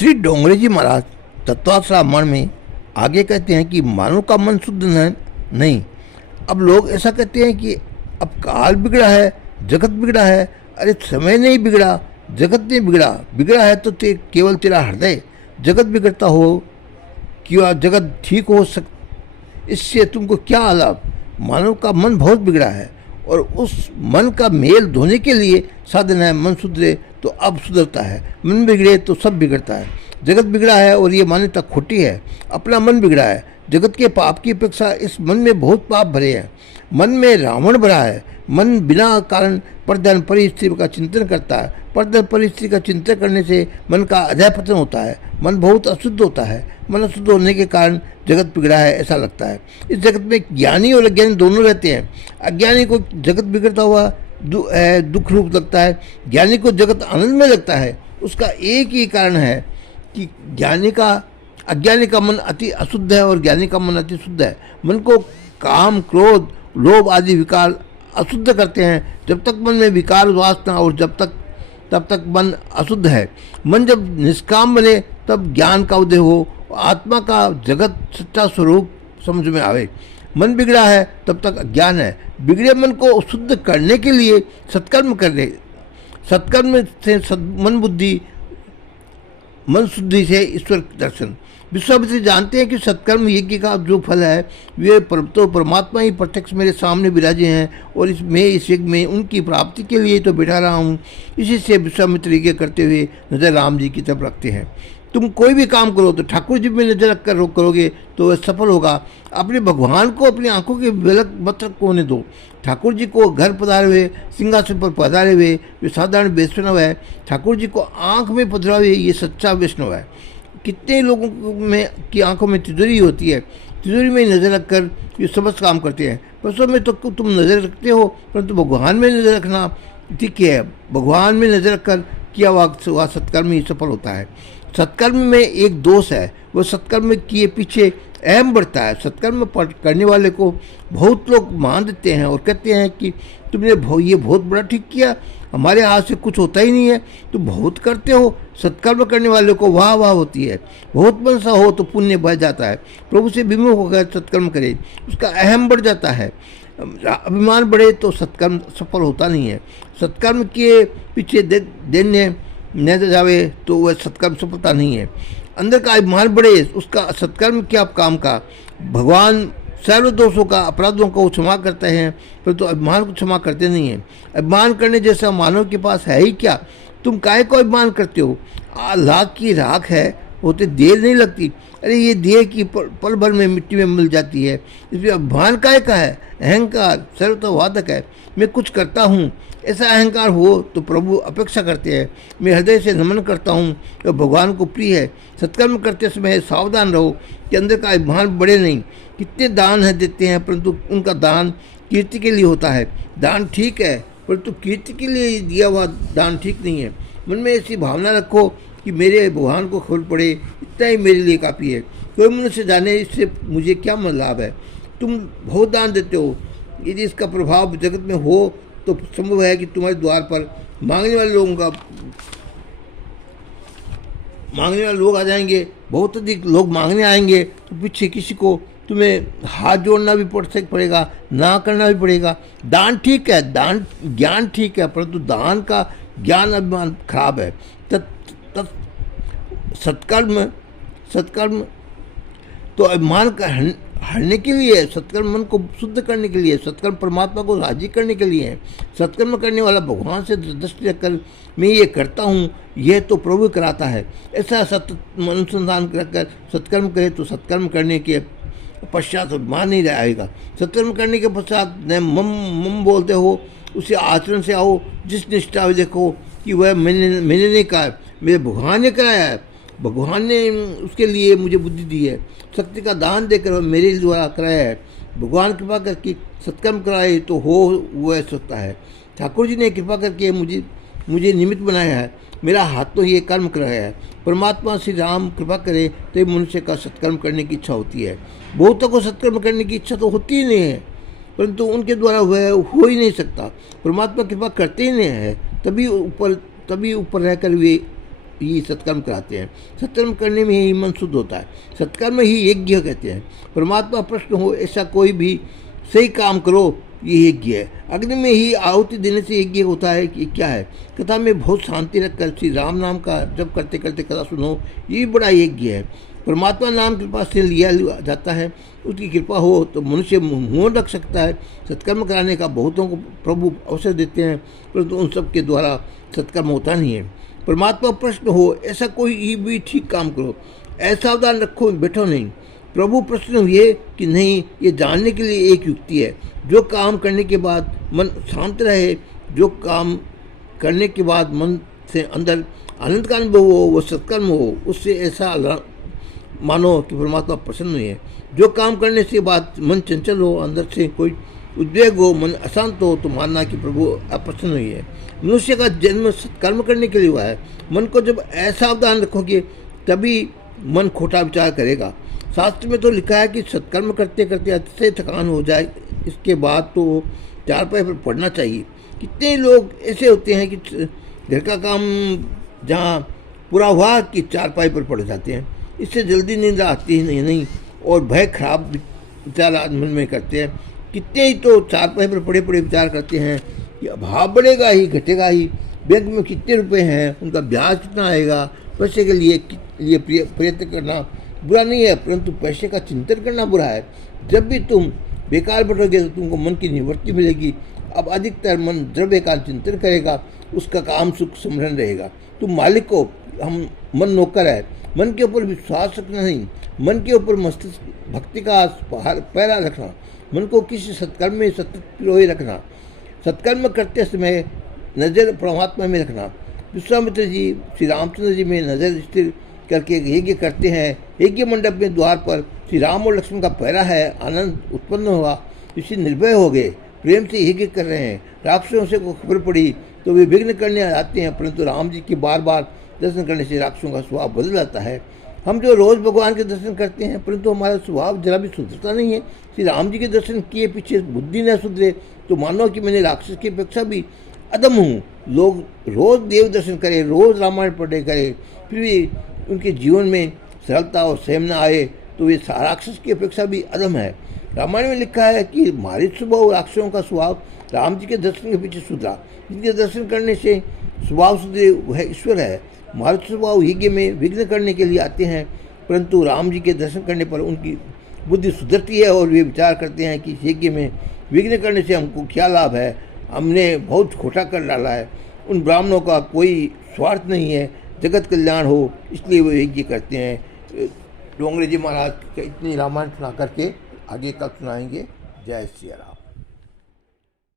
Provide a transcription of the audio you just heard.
श्री डोंगरे जी महाराज तत्वार्थ रामायण में आगे कहते हैं कि मानव का मन शुद्ध नहीं। अब लोग ऐसा कहते हैं कि अब काल बिगड़ा है, जगत बिगड़ा है। अरे समय नहीं बिगड़ा, जगत नहीं बिगड़ा। बिगड़ा है तो केवल तेरा हृदय। जगत बिगड़ता हो क्या जगत ठीक हो इससे तुमको क्या लाभ? मानव का मन बहुत बिगड़ा है और उस मन का मेल धोने के लिए साधन है। मन सुधरे तो अब सुधरता है, मन बिगड़े तो सब बिगड़ता है। जगत बिगड़ा है और ये मान्यता खोटी है। अपना मन बिगड़ा है। जगत के पाप की अपेक्षा इस मन में बहुत पाप भरे हैं। मन में रावण भरा है। मन बिना कारण परधन परिस्थिति का चिंतन करता है। परधन परिस्थिति का चिंतन करने से मन का अधः पतन होता है। मन बहुत अशुद्ध होता है। मन अशुद्ध होने के कारण जगत बिगड़ा है ऐसा लगता है। इस जगत में ज्ञानी और अज्ञानी दोनों रहते हैं। अज्ञानी को जगत बिगड़ता हुआ दुख रूप लगता है, ज्ञानी को जगत आनंद में लगता है। उसका एक ही कारण है कि अज्ञानी का मन अति अशुद्ध है और ज्ञानी का मन अति शुद्ध है। मन को काम, क्रोध, लोभ आदि विकार अशुद्ध करते हैं। जब तक मन में विकार वासना और तब तक मन अशुद्ध है। मन जब निष्काम बने तब ज्ञान का उदय हो, आत्मा का जगत सच्चा स्वरूप समझ में आवे। मन बिगड़ा है तब तक अज्ञान है। बिगड़े मन को शुद्ध करने के लिए सत्कर्म करने, सत्कर्म से मन शुद्धि से ईश्वर दर्शन। विश्वामित्र जानते हैं कि सत्कर्म यज्ञ का जो फल है वे तो परमात्मा ही प्रत्यक्ष मेरे सामने विराजे हैं और इस यज्ञ में उनकी प्राप्ति के लिए तो बैठा रहा हूँ। इसी से विश्वामित्र यज्ञ करते हुए नजर राम जी की तरफ रखते हैं। तुम कोई भी काम करो तो ठाकुर जी में नजर रख कर करोगे तो वह सफल होगा। अपने भगवान को अपनी आंखों के वेलक मत होने दो। ठाकुर जी को घर पधारे हुए, सिंहासन पर पधारे हुए वे साधारण वैष्णव है। ठाकुर जी को आंख में पधरा हुए ये सच्चा वैष्णव है। कितने लोगों में की आंखों में तिजोरी होती है, तिजोरी में नजर रखकर ये समस्त काम करते हैं। वास्तव में तो तुम नजर रखते हो, परंतु भगवान में नजर रखना ठीक है। भगवान में नजर रखकर किया हुआ सत्कर्म ही सफल होता है। सत्कर्म में एक दोष है, वह सत्कर्म किए पीछे अहम बढ़ता है। सत्कर्म करने वाले को बहुत लोग मान देते हैं और कहते हैं कि तुमने ये बहुत बड़ा ठीक किया, हमारे हाथ से कुछ होता ही नहीं है, तुम बहुत करते हो। सत्कर्म करने वाले को वाह वाह होती है। बहुत मनसा हो तो पुण्य बढ़ जाता है। प्रभु से विमुख होकर सत्कर्म करे, उसका अहम बढ़ जाता है। अभिमान बढ़े तो सत्कर्म सफल होता नहीं है। सत्कर्म के पीछे देने न जावे तो वह सत्कर्म सफलता नहीं है। अंदर का अभिमान बढ़े, उसका सत्कर्म क्या काम का। भगवान सर्व दोषों का, अपराधों को क्षमा करते हैं, परंतु अभिमान को क्षमा करते नहीं हैं। अभिमान करने जैसा मानव के पास है ही क्या। तुम काहे को अभिमान करते हो? लाख की राख है, होते देर नहीं लगती। अरे ये देह की पल भर में मिट्टी में मिल जाती है। इसमें अभिमान काहे का है? अहंकार सर्वतोवादक है। मैं कुछ करता हूँ ऐसा अहंकार हो तो प्रभु अपेक्षा करते हैं। मैं हृदय से नमन करता हूँ तो भगवान को प्रिय है। सत्कर्म करते समय सावधान रहो कि अंदर का अभिमान बढ़े नहीं। कितने दान है देते हैं, परंतु उनका दान कीर्ति के लिए होता है। दान ठीक है, परंतु कीर्ति के लिए दिया हुआ दान ठीक नहीं है। मन में ऐसी भावना रखो कि मेरे भगवान को खबर पड़े, इतना ही मेरे लिए काफ़ी है। कोई मनुष्य जाने इससे मुझे क्या लाभ है। तुम बहुत दान देते हो, यदि इसका प्रभाव जगत में हो तो संभव है कि तुम्हारे द्वार पर मांगने वाले लोग आ जाएंगे। बहुत अधिक लोग मांगने आएंगे तो पीछे किसी को तुम्हें हाथ जोड़ना भी पड़ेगा, ना करना भी पड़ेगा। दान ठीक है, दान ज्ञान ठीक है, परंतु दान का ज्ञान अभिमान खराब है। सत्कर्म तो अभिमान का हरने के लिए, सत्कर्म मन को शुद्ध करने के लिए, सत्कर्म परमात्मा को राजी करने के लिए है। सत्कर्म करने वाला भगवान से दृष्टि रखकर मैं ये करता हूँ, यह तो प्रभु कराता है, ऐसा अनुसंधान कर सत्कर्म करे तो सत्कर्म करने के पश्चात अभिमान नहीं आएगा। सत्कर्म करने के पश्चात न मम बोलते हो, उसे आचरण से आओ। जिस निष्ठा में देखो कि वह मैंने नहीं कहा, मेरे भगवान ने कराया है। भगवान ने उसके लिए मुझे बुद्धि दी है, शक्ति का दान देकर वह मेरे द्वारा कराया है। भगवान कृपा करके सत्कर्म कराए तो हो वह सकता है। ठाकुर जी ने कृपा करके मुझे निमित्त बनाया है, मेरा हाथ तो ये कर्म कराया है। परमात्मा श्री राम कृपा करे तो मनुष्य का सत्कर्म करने की इच्छा होती है। बहुतों को सत्कर्म करने की इच्छा तो होती ही नहीं है, परंतु उनके द्वारा वह हो ही नहीं सकता। परमात्मा कृपा करते ही नहीं है, तभी ऊपर रहकर वे ही सत्कर्म कराते हैं। सत्कर्म करने में ही मन शुद्ध होता है। सत्कर्म ही यज्ञ कहते हैं। परमात्मा प्रश्न हो ऐसा कोई भी सही काम करो, ये यज्ञ है। अग्नि में ही आहुति देने से यज्ञ होता है कि क्या है। कथा में बहुत शांति रखकर श्री राम नाम का जप करते करते कथा सुनो, ये भी बड़ा यज्ञ है। परमात्मा नाम कृपा से लिया जाता है। उसकी कृपा हो तो मनुष्य मुँह रख सकता है। सत्कर्म कराने का बहुतों को प्रभु अवसर देते हैं, परंतु उन सब के द्वारा सत्कर्म होता नहीं है। परमात्मा प्रश्न हो ऐसा कोई भी ठीक काम करो, ऐसा सावधान रखो बैठो नहीं। प्रभु प्रश्न हुए कि नहीं, ये जानने के लिए एक युक्ति है। जो काम करने के बाद मन शांत रहे, जो काम करने के बाद मन से अंदर आनंद का अनुभव हो, वो सत्कर्म हो। उससे ऐसा मानो कि परमात्मा प्रसन्न हुए। जो काम करने से बाद मन चंचल हो, अंदर से कोई उद्वेग हो, मन अशांत हो, तो मानना कि प्रभु अप्रसन्न हुई है। मनुष्य का जन्म सत्कर्म करने के लिए हुआ है। मन को जब ऐसा सावधान रखोगे तभी मन खोटा विचार करेगा। शास्त्र में तो लिखा है कि सत्कर्म करते करते अतिशय थकान हो जाए, इसके बाद तो चारपाई पर पड़ना चाहिए। कितने लोग ऐसे होते हैं कि घर का काम जहाँ पूरा हुआ कि चारपाई पर पड़ जाते हैं। इससे जल्दी नींद आती ही नहीं और भय खराब विचार मन में करते हैं। कितने ही तो चारपाई पर पड़े पड़े विचार करते हैं कि अभाव बढ़ेगा ही घटेगा ही, बैंक में कितने रुपए हैं, उनका ब्याज कितना आएगा। पैसे के लिए प्रयत्न करना बुरा नहीं है, परंतु पैसे का चिंतन करना बुरा है। जब भी तुम बेकार बैठोगे तो तुमको मन की निवृत्ति मिलेगी। अब अधिकतर मन द्रव्य का चिंतन करेगा, उसका काम सुख समरण रहेगा। तुम मालिक को, हम मन नौकर है। मन के ऊपर विश्वास रखना नहीं, मन के ऊपर मस्तिष्क भक्ति का पैरा रखना। मन को किसी सत्कर्म में सतत पिरोए रखना। सत्कर्म करते समय नज़र परमात्मा में रखना। विश्वामित्र जी श्री रामचंद्र जी में नज़र स्थिर करके यज्ञ करते हैं। यज्ञ मंडप में द्वार पर श्री राम और लक्ष्मण का पहरा है। आनंद उत्पन्न हुआ, इसी निर्भय हो गए, प्रेम से यज्ञ कर रहे हैं। राक्षसों से को खबर पड़ी तो वे विघ्न करने आते हैं, परंतु राम जी के बार बार दर्शन करने से राक्षसों का स्वभाव बदल जाता है। हम जो रोज़ भगवान के दर्शन करते हैं, परंतु हमारा स्वभाव जरा भी सुधरता नहीं है। श्री राम जी के दर्शन किए पीछे बुद्धि न सुधरे तो मानो कि मैंने राक्षस की अपेक्षा भी अदम हूँ। लोग रोज़ देव दर्शन करें, रोज़ रामायण पढ़े करें, फिर भी उनके जीवन में सरलता और संयम न आए तो वे राक्षस की अपेक्षा भी अदम है। रामायण में लिखा है कि मारिच स्वभाव और राक्षसों का स्वभाव राम जी के दर्शन के पीछे सुधरा। जिनके दर्शन करने से स्वभाव सुधरे वह ईश्वर है। मारुत स्वभाव यज्ञ में विघ्न करने के लिए आते हैं, परंतु राम जी के दर्शन करने पर उनकी बुद्धि सुधरती है और वे विचार करते हैं कि यज्ञ में विघ्न करने से हमको क्या लाभ है, हमने बहुत खोटा कर डाला है। उन ब्राह्मणों का कोई स्वार्थ नहीं है, जगत कल्याण हो, इसलिए वो यज्ञ करते हैं। डोंगरे जी महाराज इतनी रामायण सुना करके आगे कल सुनाएंगे। जय श्री राम।